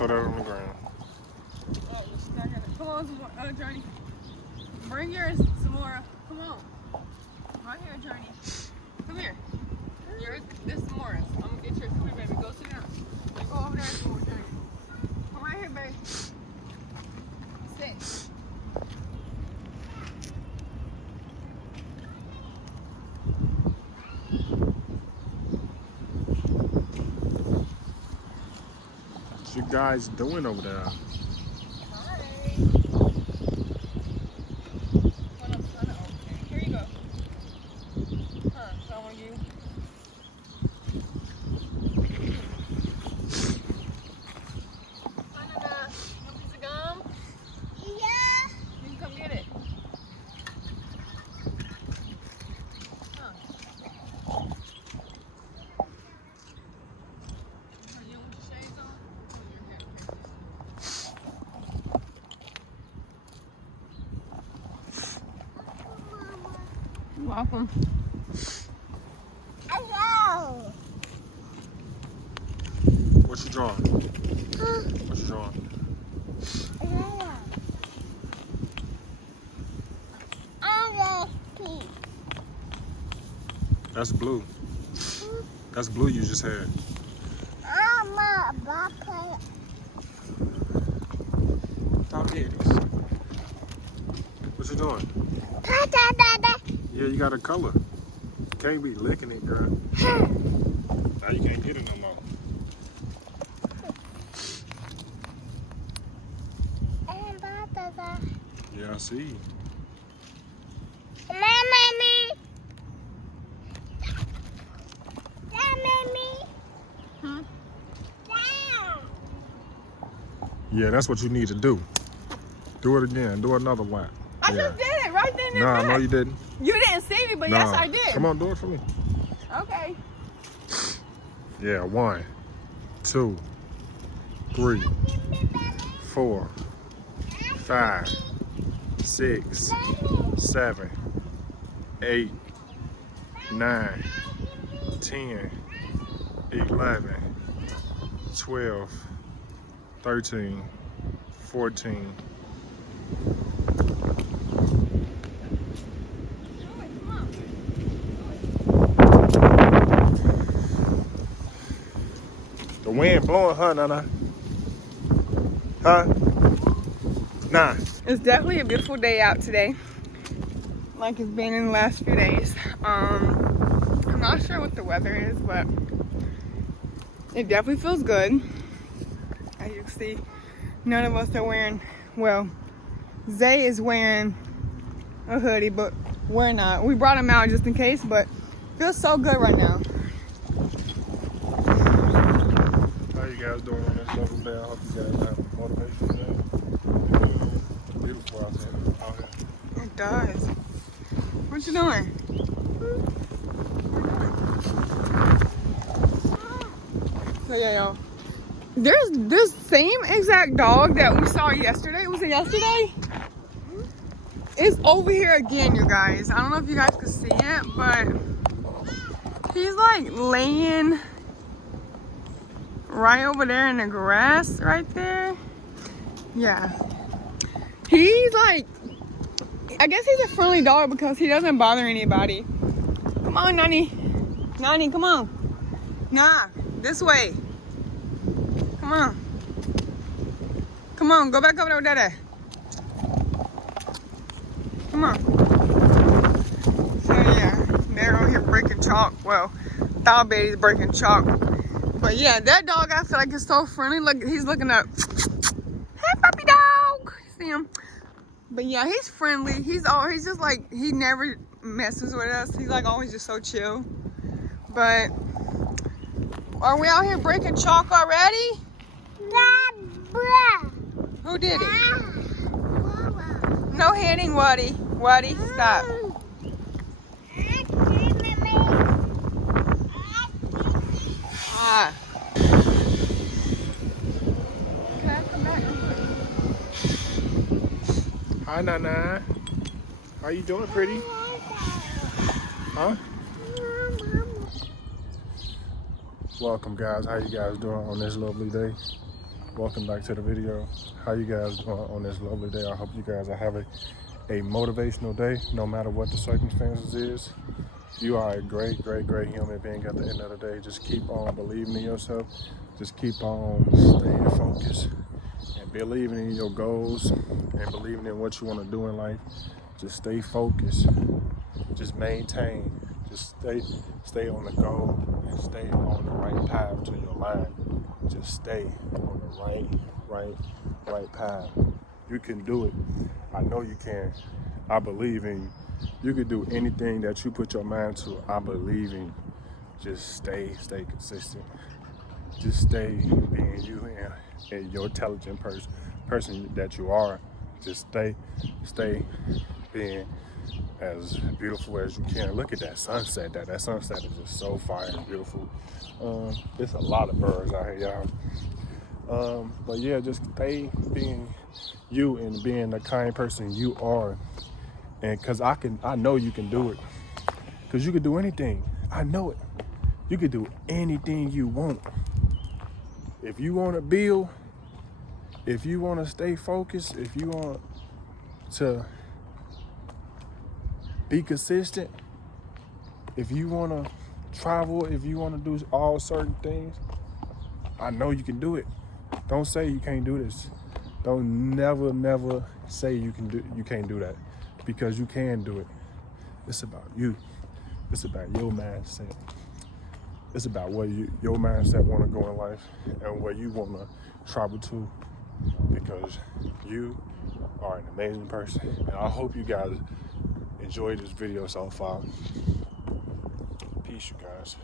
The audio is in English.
Throw that on the ground. Oh, you stuck in it. Come on, Journey. Bring yours some more. Come on. Right here, Journey. Come here. Yours, this some more. I'm gonna get yours. Come here, baby. Go sit down. Go over there some more, Journey. Come right here, baby. Sit. What you guys doing over there? Here you go. Huh? So I want you. Banana. You want a piece of gum? Yeah. You can come get it. Huh? You want your shades on? You're welcome. Hello. What you drawing? What you drawing? Hello. That's blue. That's blue you just had. I'm a ball Top eddies. What you doing? player. Yeah, you got a color. You can't be licking it, girl. Now you can't get it no more. Yeah, I see. Hmm? Yeah, that's what you need to do. Do it again. Do another lap. I just did it right then and Nah, there. no, you didn't. You didn't see me, but yes, I did. Come on, do it for me. Okay. Yeah, 1, 2, 3, 4, 5, 6, 7, 8, 9, 10, 11, 12, 13, 14. The wind blowing, huh, Nana? Huh? Nah. It's definitely a beautiful day out today, like it's been in the last few days. I'm not sure what the weather is, but it definitely feels good. As you can see, none of us are wearing, well, Zay is wearing a hoodie, but we're not. We brought him out just in case, but feels so good right now. How you guys doing on this lovely day? I hope you guys have motivation today. It's beautiful out here. It does. What you doing? So yeah, y'all. There's this same exact dog that we saw yesterday. Was it yesterday? It's over here again, you guys. I don't know if you guys could see it, but he's like laying right over there in the grass right there. Yeah. He's like, I guess he's a friendly dog because he doesn't bother anybody. Come on, Nani. Nani, come on. Nah, this way. Come on. Come on, go back over there with Dada. Come on. So yeah, they're over here breaking chalk. Well, Thou Baby's breaking chalk. But yeah, that dog I feel like is so friendly. Look, he's looking up. Hey, puppy dog. See him? But yeah, he's friendly. He's just like, he never messes with us. He's like always just so chill. But are we out here breaking chalk already? Who did it? No hitting, Waddy. Waddy, stop. Ah. Okay, come back. Hi, Nana. How you doing, pretty? Huh? Welcome, guys. How you guys doing on this lovely day? Welcome back to the video. How you guys doing on this lovely day? I hope you guys are having a motivational day, no matter what the circumstances is. You are a great human being at the end of the day. Just keep on believing in yourself. Just keep on staying focused and believing in your goals and believing in what you want to do in life. Just stay focused. Just maintain. Just stay on the goal and stay on the right path to your line. Just stay on the right path. You can do it. I know you can. I believe in you. You can do anything that you put your mind to. I believe in you. Just stay consistent. Just stay being you and your intelligent person that you are. Just stay being as beautiful as you can. Look at that sunset. That sunset is just so fire and beautiful. There's a lot of birds out here, y'all. But yeah, just stay being you and being the kind person you are. And cause I know you can do it. Cause you can do anything. I know it. You can do anything you want. If you want to build, if you want to stay focused, if you want to be consistent, if you want to travel, if you want to do all certain things, I know you can do it. Don't say you can't do this. Don't never say you can't do that, because you can do it. It's about you. It's about your mindset. It's about where your mindset want to go in life and where you want to travel to, because you are an amazing person. And I hope you guys enjoyed this video so far. Peace, you guys.